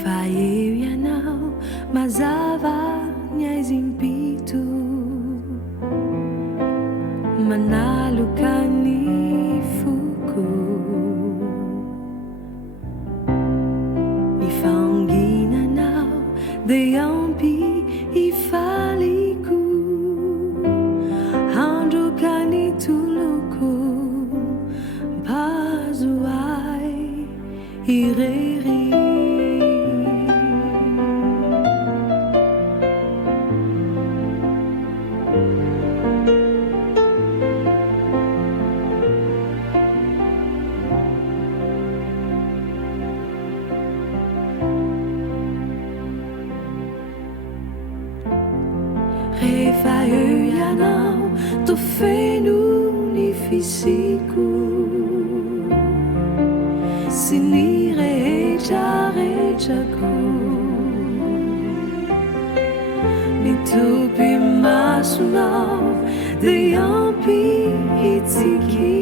Rehefa eo ianao mazava ny aizimpito, manaloka ny foko, ny faonginanao dia ampy hifaliko, handroka ny toloko mpazoay irery. Rehefa eo ianao tô feno ny fisiko sy ny rehetrarehetrako, mitopy masonao dia ampy hitsiki.